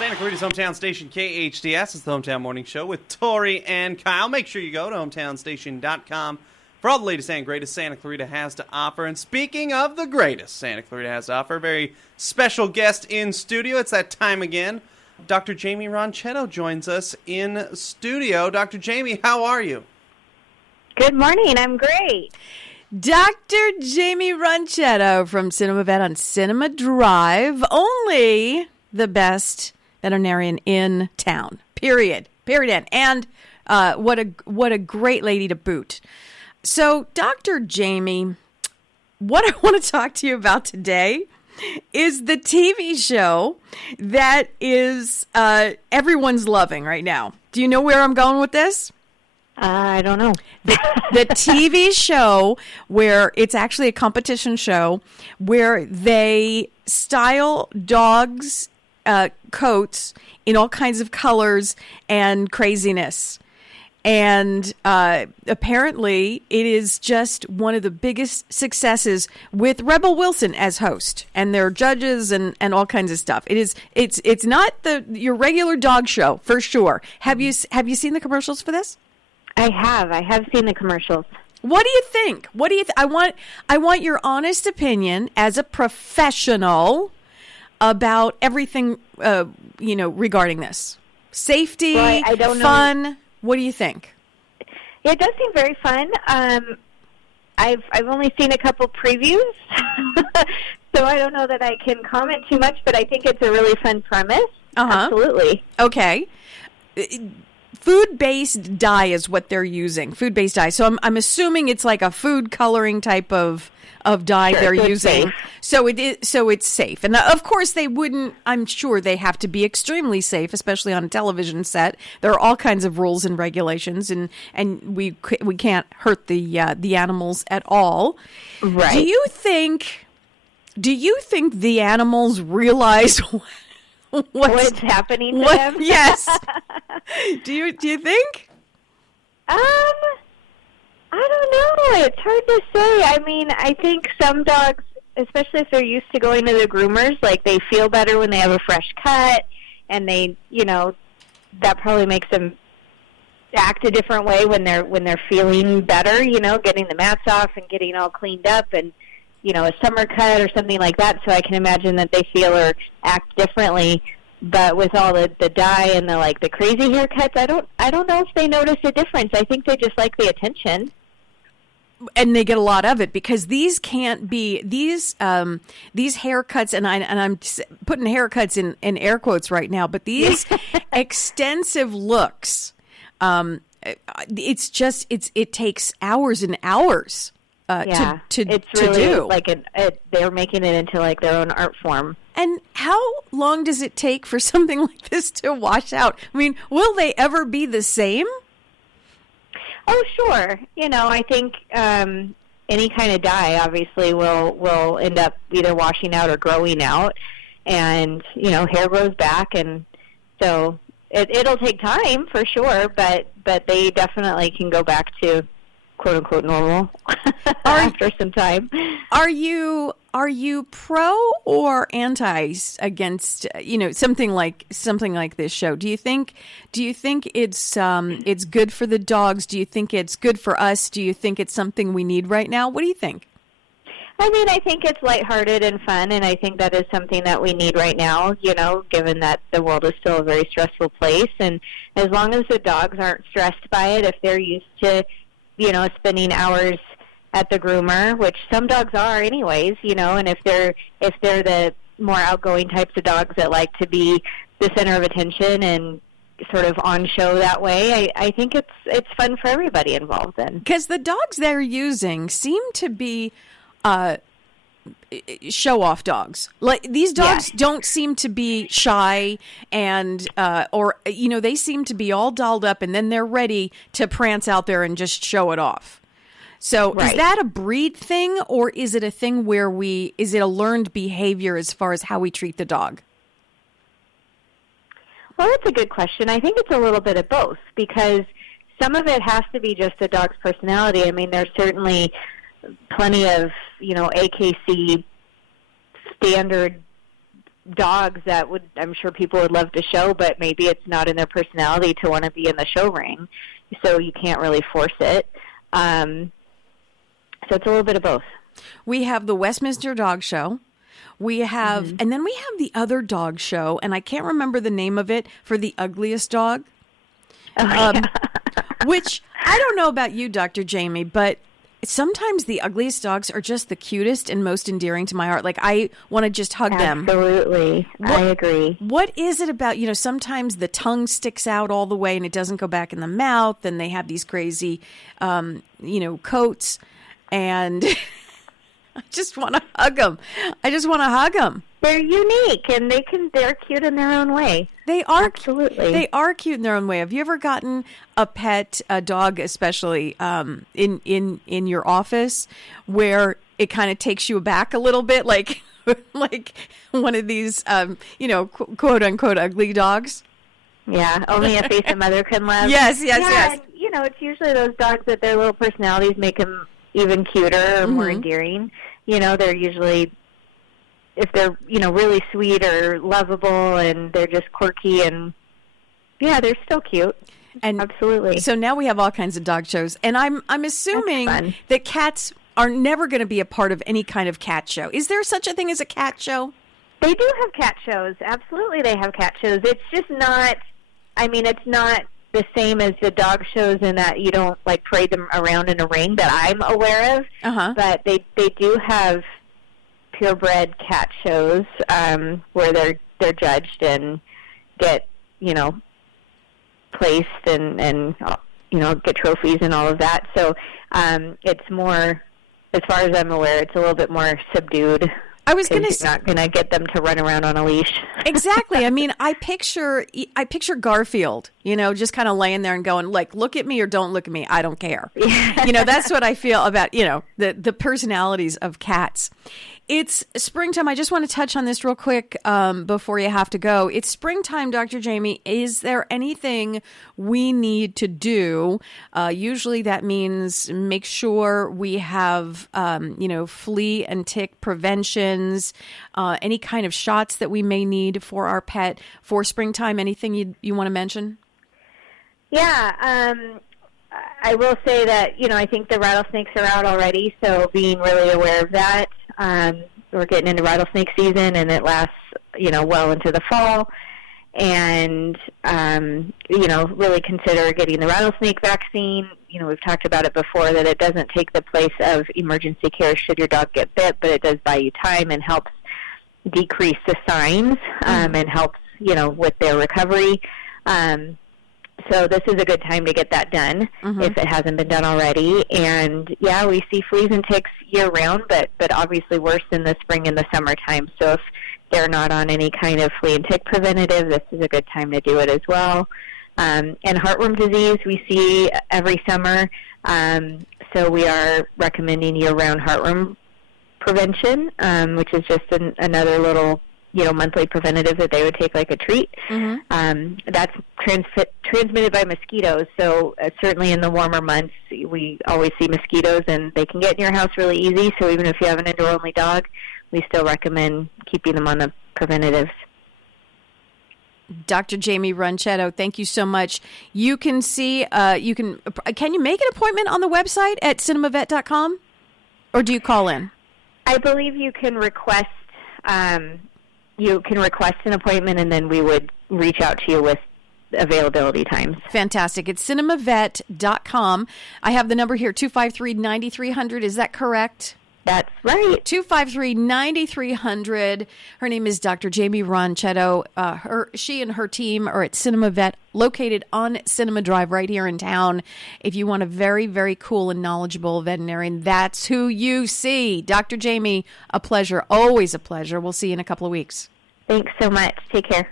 Santa Clarita's hometown station, KHTS. It's the Hometown Morning Show with Tori and Kyle. Make sure you go to hometownstation.com for all the latest and greatest Santa Clarita has to offer. And speaking of the greatest Santa Clarita has to offer, a very special guest in studio. It's that time again. Dr. Jamie Ronchetto joins us in studio. Dr. Jamie, how are you? Good morning. I'm great. Dr. Jamie Ronchetto from Cinema Vet on Cinema Drive. Only the best veterinarian in town. Period. And what a great lady to boot. So, Dr. Jamie, what I want to talk to you about today is the TV show that is everyone's loving right now. Do you know where I'm going with this? I don't know. The TV show where it's actually a competition show where they style dogs' coats in all kinds of colors and craziness. And apparently it is just one of the biggest successes with Rebel Wilson as host and their judges and all kinds of stuff. It's not your regular dog show for sure. Have you seen the commercials for this? I have seen the commercials. What do you think? I want your honest opinion as a professional about everything regarding this. Safety, well, I don't fun. know. What do you think? It does seem very fun. I've only seen a couple previews, so I don't know that I can comment too much, but I think it's a really fun premise. Absolutely. Okay. Food-based dye is what they're using. Food-based dye. So I'm assuming it's like a food coloring type of dye they're using. Safe. So it's safe. And of course they wouldn't, I'm sure they have to be extremely safe, especially on a television set. There are all kinds of rules and regulations and we can't hurt the animals at all. Right. Do you think the animals realize what's happening to them? Yes. Do you think? I don't know. It's hard to say. I mean, I think some dogs, especially if they're used to going to the groomers, like they feel better when they have a fresh cut, and they, that probably makes them act a different way when they're feeling better, getting the mats off and getting all cleaned up and, a summer cut or something like that. So I can imagine that they feel or act differently. But with all the dye and the crazy haircuts, I don't know if they notice a difference. I think they just like the attention. And they get a lot of it because these can't be these haircuts, and I'm putting haircuts in air quotes right now. But these extensive looks, it takes hours and hours to it's really do. They're making it into their own art form. And how long does it take for something like this to wash out? I mean, will they ever be the same? Oh, sure. I think any kind of dye obviously will end up either washing out or growing out, and hair grows back, and so it'll take time for sure. But they definitely can go back to quote unquote normal after some time. Are you pro or anti against something like this show? Do you think it's good for the dogs? Do you think it's good for us? Do you think it's something we need right now? What do you think? I mean, I think it's lighthearted and fun, and I think that is something that we need right now, given that the world is still a very stressful place. And as long as the dogs aren't stressed by it, if they're used to spending hours at the groomer, which some dogs are anyways, and if they're the more outgoing types of dogs that like to be the center of attention and sort of on show that way, I think it's fun for everybody involved then. Because the dogs they're using seem to be show-off dogs. Like these dogs don't seem to be shy and they seem to be all dolled up and then they're ready to prance out there and just show it off. So Is that a breed thing, or is it a thing where is it a learned behavior as far as how we treat the dog? Well, that's a good question. I think it's a little bit of both, because some of it has to be just the dog's personality. I mean, there's certainly plenty of, AKC standard dogs that I'm sure people would love to show, but maybe it's not in their personality to want to be in the show ring, so you can't really force it. So it's a little bit of both. We have the Westminster Dog Show. We have, and then we have the other dog show, and I can't remember the name of it, for the ugliest dog. Yeah. Which, I don't know about you, Dr. Jamie, but sometimes the ugliest dogs are just the cutest and most endearing to my heart. Like, I want to just hug them. Absolutely. I agree. What is it about, sometimes the tongue sticks out all the way and it doesn't go back in the mouth, and they have these crazy, coats, and I just want to hug them. They're unique, and they're cute in their own way. They are. Absolutely. They are cute in their own way. Have you ever gotten a pet, a dog especially, in your office, where it kind of takes you aback a little bit, like like one of these, quote unquote ugly dogs? Yeah, only a face a mother can love. Yes. And, it's usually those dogs that their little personalities make them even cuter or more endearing. They're usually, if they're, really sweet or lovable, and they're just quirky, and yeah, they're still cute. And absolutely. So now we have all kinds of dog shows, and I'm assuming that cats are never going to be a part of any kind of cat show. Is there such a thing as a cat show? They do have cat shows. Absolutely, they have cat shows. It's just not, it's not the same as the dog shows in that you don't, parade them around in a ring that I'm aware of. Uh-huh. But they do have purebred cat shows where they're judged and get, placed and get trophies and all of that. So it's more, as far as I'm aware, it's a little bit more subdued. I was going to say, not going to get them to run around on a leash. Exactly. I picture Garfield, just kind of laying there and going, look at me or don't look at me. I don't care. Yeah. That's what I feel about, the personalities of cats. It's springtime. I just want to touch on this real quick before you have to go. It's springtime, Dr. Jamie. Is there anything we need to do? Usually that means make sure we have, flea and tick preventions, any kind of shots that we may need for our pet for springtime. Anything you want to mention? Yeah, I will say that, I think the rattlesnakes are out already, so being really aware of that. We're getting into rattlesnake season, and it lasts, well into the fall. And, really consider getting the rattlesnake vaccine. We've talked about it before, that it doesn't take the place of emergency care should your dog get bit, but it does buy you time and helps decrease the signs and helps, with their recovery. So this is a good time to get that done if it hasn't been done already. And, yeah, we see fleas and ticks year-round, but obviously worse in the spring and the summertime. So if they're not on any kind of flea and tick preventative, this is a good time to do it as well. And heartworm disease we see every summer. So we are recommending year-round heartworm prevention, which is just another little monthly preventative that they would take like a treat. That's transmitted by mosquitoes, so certainly in the warmer months we always see mosquitoes, and they can get in your house really easy, so even if you have an indoor-only dog, we still recommend keeping them on the preventatives. Dr. Jamie Ronchetto, thank you so much. You can see, can you make an appointment on the website at cinemavet.com, or do you call in? I believe you can request an appointment, and then we would reach out to you with availability times. Fantastic. It's cinemavet.com. I have the number here, 253-9300. Is that correct? That's right. 253-9300. Her name is Dr. Jamie Ronchetto. She and her team are at Cinema Vet, located on Cinema Drive right here in town. If you want a very, very cool and knowledgeable veterinarian, that's who you see. Dr. Jamie, a pleasure. Always a pleasure. We'll see you in a couple of weeks. Thanks so much. Take care.